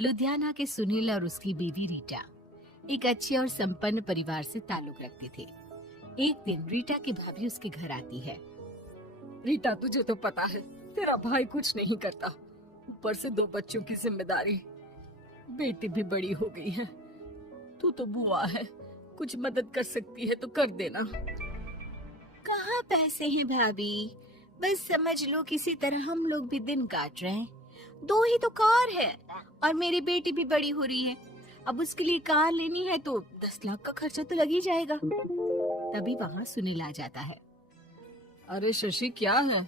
लुधियाना के सुनील और उसकी बीवी रीटा एक अच्छे और संपन्न परिवार से ताल्लुक रखते थे। एक दिन रीटा की भाभी उसके घर आती है। रीटा, तुझे तो पता है तेरा भाई कुछ नहीं करता, ऊपर से 2 बच्चों की जिम्मेदारी, बेटी भी बड़ी हो गई है। तू तो बुआ है, कुछ मदद कर सकती है तो कर देना। कहाँ पैसे हैं भाभी, बस समझ लो किसी तरह हम लोग भी दिन काट रहे हैं। 2 ही तो कार है और मेरी बेटी भी बड़ी हो रही है। अब उसके लिए कार लेनी है तो 10 लाख का खर्चा तो लग ही जाएगा। तभी वहाँ सुनील आ जाता है। अरे शशि, क्या है,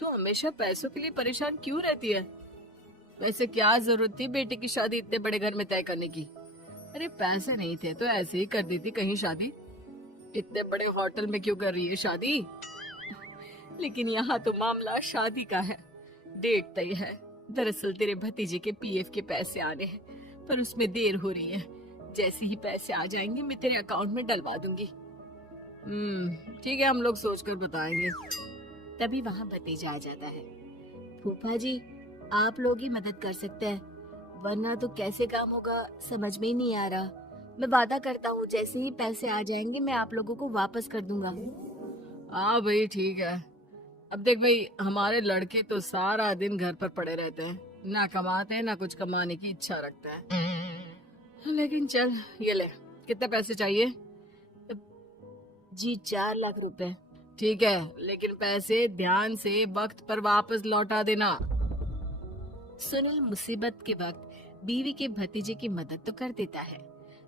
तू हमेशा पैसों के लिए परेशान क्यों रहती है? वैसे क्या जरूरत थी बेटी की शादी इतने बड़े घर में तय करने की? अरे पैसे नहीं थे तो ऐसे ही कर देती कहीं शादी। इतने बड़े होटल में क्यों कर रही है शादी? लेकिन यहाँ तो मामला शादी का है, डेट तय है। दरअसल तेरे भतीजे के पीएफ के पैसे आने हैं, पर उसमें देर हो रही है। जैसे ही पैसे आ जाएंगे मैं तेरे अकाउंट में डलवा दूंगी। ठीक है, हम लोग सोचकर बताएंगे। तभी वहाँ भतीजा आ जाता है। फूफा जी, आप लोग ही मदद कर सकते हैं, वरना तो कैसे काम होगा समझ में ही नहीं आ रहा। मैं वादा करता हूँ जैसे ही पैसे आ जाएंगे मैं आप लोगों को वापस कर दूंगा। हाँ भाई, ठीक है। अब देख भाई, हमारे लड़के तो सारा दिन घर पर पड़े रहते हैं, ना कमाते हैं ना कुछ कमाने की इच्छा रखते हैं। लेकिन चल, ये ले, कितने पैसे चाहिए? जी 4 लाख रुपए। ठीक है, लेकिन पैसे ध्यान से वक्त पर वापस लौटा देना। सुनील मुसीबत के वक्त बीवी के भतीजे की मदद तो कर देता है,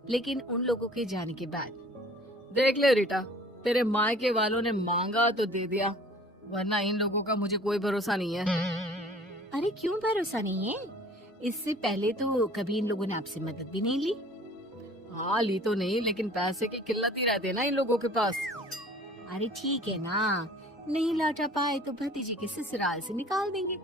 लेकिन उन लोगों के जाने के बाद देख ले रीटा, तेरे मायके वालों ने मांगा तो दे दिया, वरना इन लोगों का मुझे कोई भरोसा नहीं है। अरे क्यों भरोसा नहीं है? इससे पहले तो कभी इन लोगों ने आपसे मदद भी नहीं ली। हाँ, ली तो नहीं, लेकिन पैसे की किल्लत ही रहती है ना इन लोगों के पास। अरे ठीक है ना, नहीं लौटा पाए तो भतीजे के ससुराल से निकाल देंगे।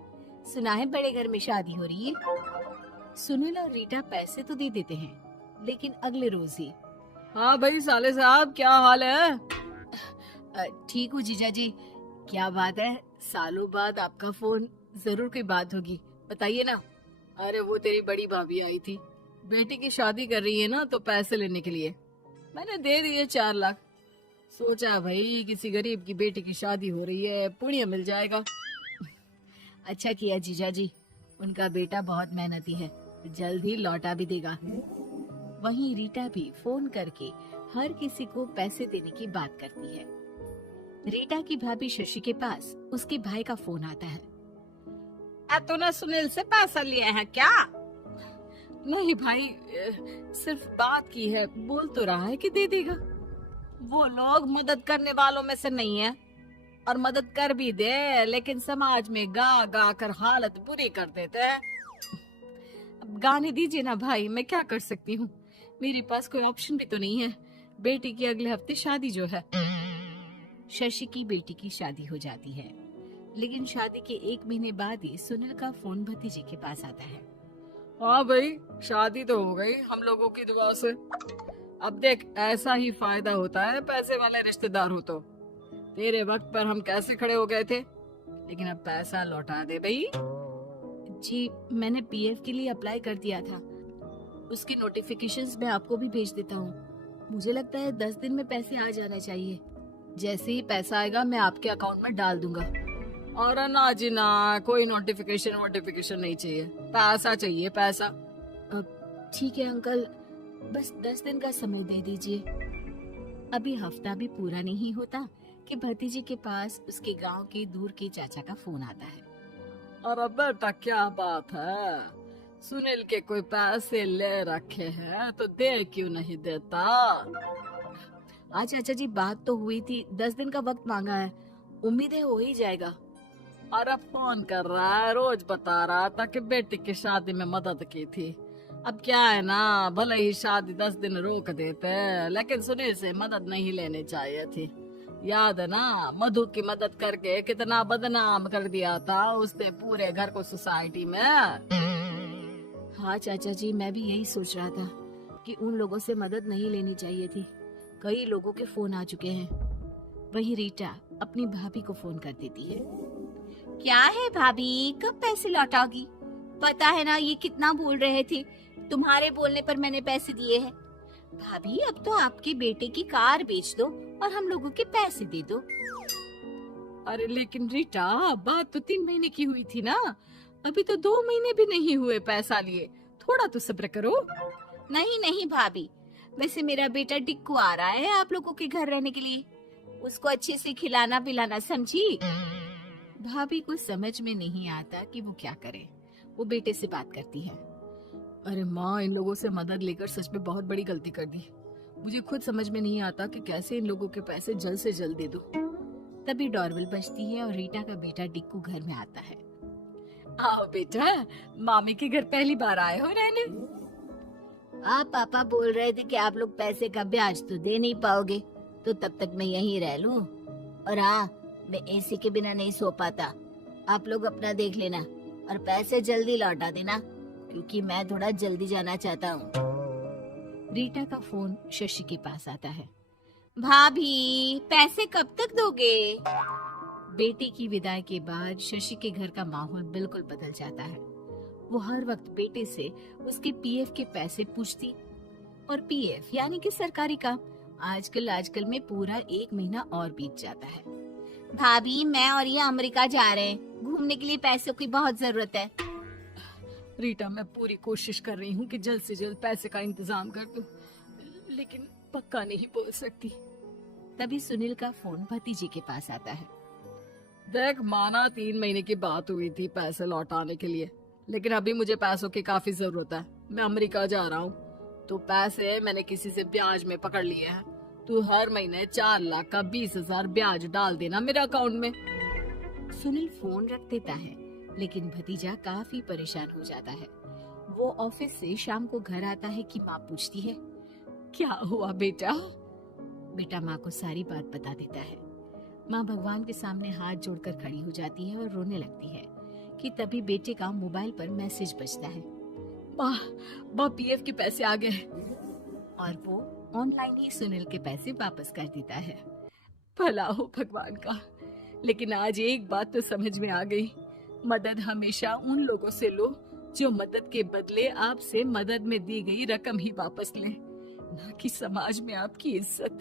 सुना है बड़े घर में शादी हो रही है। सुनील और रीटा पैसे तो दे देते हैं, लेकिन अगले रोज ही। हाँ भाई साले साहब, क्या हाल है? ठीक हूँ जीजा जी। क्या बात है, सालों बाद आपका फोन, जरूर कोई बात होगी, बताइए ना। अरे वो तेरी बड़ी भाभी आई थी, बेटी की शादी कर रही है ना, तो पैसे लेने के लिए मैंने दे दिए 4 लाख। सोचा भाई किसी गरीब की बेटी की शादी हो रही है, पुण्य मिल जाएगा। अच्छा किया जीजा जी, उनका बेटा बहुत मेहनती है, जल्द ही लौटा भी देगा। वहीं रीटा भी फोन करके हर किसी को पैसे देने की बात करती है। रीटा की भाभी शशि के पास उसके भाई का फोन आता है। तूने सुनील से पैसा लिया है क्या? नहीं भाई, सिर्फ बात की है, बोल तो रहा है कि दे देगा। वो लोग मदद करने वालों में से नहीं है, और मदद कर भी दे लेकिन समाज में गा गा कर हालत बुरी कर देते हैं। अब गाने दीजिए ना भाई, मैं क्या कर सकती हूँ, मेरे पास कोई ऑप्शन भी तो नहीं है। बेटी की अगले हफ्ते शादी जो है। शशि की बेटी की शादी हो जाती है, लेकिन शादी के 1 महीने बाद ही सुनील का फोन भतीजे के पास आता है। हाँ भाई, शादी तो हो गई हम लोगों की दुआ से। अब देख, ऐसा ही फायदा होता है पैसे वाले रिश्तेदार हो तो। तेरे वक्त पर हम कैसे खड़े हो गए थे, लेकिन अब पैसा लौटा दे भाई। जी, मैंने पीएफ के लिए अप्लाई कर दिया था, उसके नोटिफिकेशंस मैं आपको भी भेज देता हूँ। मुझे लगता है 10 दिन में पैसे आ जाना चाहिए। जैसे ही पैसा आएगा मैं आपके अकाउंट में डाल दूंगा। और ना जी ना, कोई नोटिफिकेशन नहीं चाहिए, पैसा चाहिए, पैसा। ठीक है अंकल, बस 10 दिन का समय दे दीजिए। अभी हफ्ता भी पूरा नहीं होता कि भतीजे के पास उसके गांव के दूर के चाचा का फोन आता है। और बेटा क्या बात है, सुनील के कोई पैसे ले रखे हैं तो दे क्यों नहीं देता? आज चाचा जी बात तो हुई थी, 10 दिन का वक्त मांगा है, उम्मीद है हो ही जाएगा। अरे फोन कर रहा है, रोज बता रहा था कि बेटी की शादी में मदद की थी। अब क्या है ना, भले ही शादी 10 दिन रोक देते, लेकिन सुनील से मदद नहीं लेनी चाहिए थी। याद है ना, मधु की मदद करके कितना बदनाम कर दिया था उसने पूरे घर को सोसाइटी में। हाँ चाचा जी, मैं भी यही सोच रहा था कि उन लोगों से मदद नहीं लेनी चाहिए थी। कई लोगों के फोन आ चुके हैं। वही रीटा अपनी भाभी को फोन कर देती है। क्या है भाभी, कब पैसे लौटाओगी? पता है ना ये कितना बोल रहे थे, तुम्हारे बोलने पर मैंने पैसे दिए हैं। भाभी अब तो आपके बेटे की कार बेच दो और हम लोगों के पैसे दे दो। अरे लेकिन रीटा, बात तो 3 महीने की हुई थी ना, अभी तो 2 महीने भी नहीं हुए पैसा लिए, थोड़ा तो सब्र करो। नहीं नहीं भाभी, वैसे मेरा बेटा टिक्कू आ रहा है आप लोगों के घर रहने के लिए, उसको अच्छे से खिलाना पिलाना, समझी? भाभी को समझ में नहीं आता कि वो क्या करे। वो बेटे से बात करती है। अरे माँ, इन लोगों से मदद लेकर सच में बहुत बड़ी गलती कर दी। मुझे खुद समझ में नहीं आता कि कैसे इन लोगों के पैसे जल्द से जल्द दे दूं। तभी डोरबेल बजती है और रीटा का बेटा टिक्कू घर में आता है। आओ बेटा, मामी के घर पहली बार आए हो रहने? आप पापा बोल रहे थे कि आप लोग पैसे का ब्याज तो दे नहीं पाओगे, तो तब तक मैं यहीं रह लूं। और हाँ, मैं एसी के बिना नहीं सो पाता। आप लोग अपना देख लेना और पैसे जल्दी लौटा देना, क्योंकि मैं थोड़ा जल्दी जाना चाहता हूँ। रीटा का फोन शशि के पास आता है। भाभी, पैसे कब तक दोगे? बेटे की विदाई के बाद शशि के घर का माहौल बिल्कुल बदल जाता है। वो हर वक्त बेटे से उसके पीएफ के पैसे पूछती, और पीएफ यानी कि सरकारी काम। आजकल में पूरा 1 महीना और बीत जाता है। भाभी, मैं और ये अमेरिका जा रहे हैं, घूमने के लिए पैसों की बहुत जरूरत है। रीटा, मैं पूरी कोशिश कर रही हूँ कि जल्द से जल्द पैसे का इंतजाम कर दूं, लेकिन पक्का नहीं बोल सकती। तभी सुनील का फोन भतीजे के पास आता है। देख माना 3 महीने की बात हुई थी पैसे लौटाने के लिए, लेकिन अभी मुझे पैसों की काफी जरूरत है। मैं अमेरिका जा रहा हूँ, तो पैसे मैंने किसी से ब्याज में पकड़ लिए हैं। तू हर महीने 4 लाख का 20,000 ब्याज डाल देना मेरे अकाउंट में। सुनील फोन रख देता है, लेकिन भतीजा काफी परेशान हो जाता है। वो ऑफिस से शाम को घर आता है कि माँ पूछती है, क्या हुआ बेटा? बेटा माँ को सारी बात बता देता है। माँ भगवान के सामने हाथ जोड़कर खड़ी हो जाती है और रोने लगती है कि तभी बेटे का मोबाइल पर मैसेज बजता है। माँ, पीएफ के पैसे आ गए। और वो ऑनलाइन ही सुनील के पैसे वापस कर देता है। भला हो भगवान का। लेकिन आज एक बात तो समझ में आ गई, मदद हमेशा उन लोगों से लो जो मदद के बदले आपसे मदद में दी गई रकम ही वापस लें, ना कि समाज में आपकी इज्जत।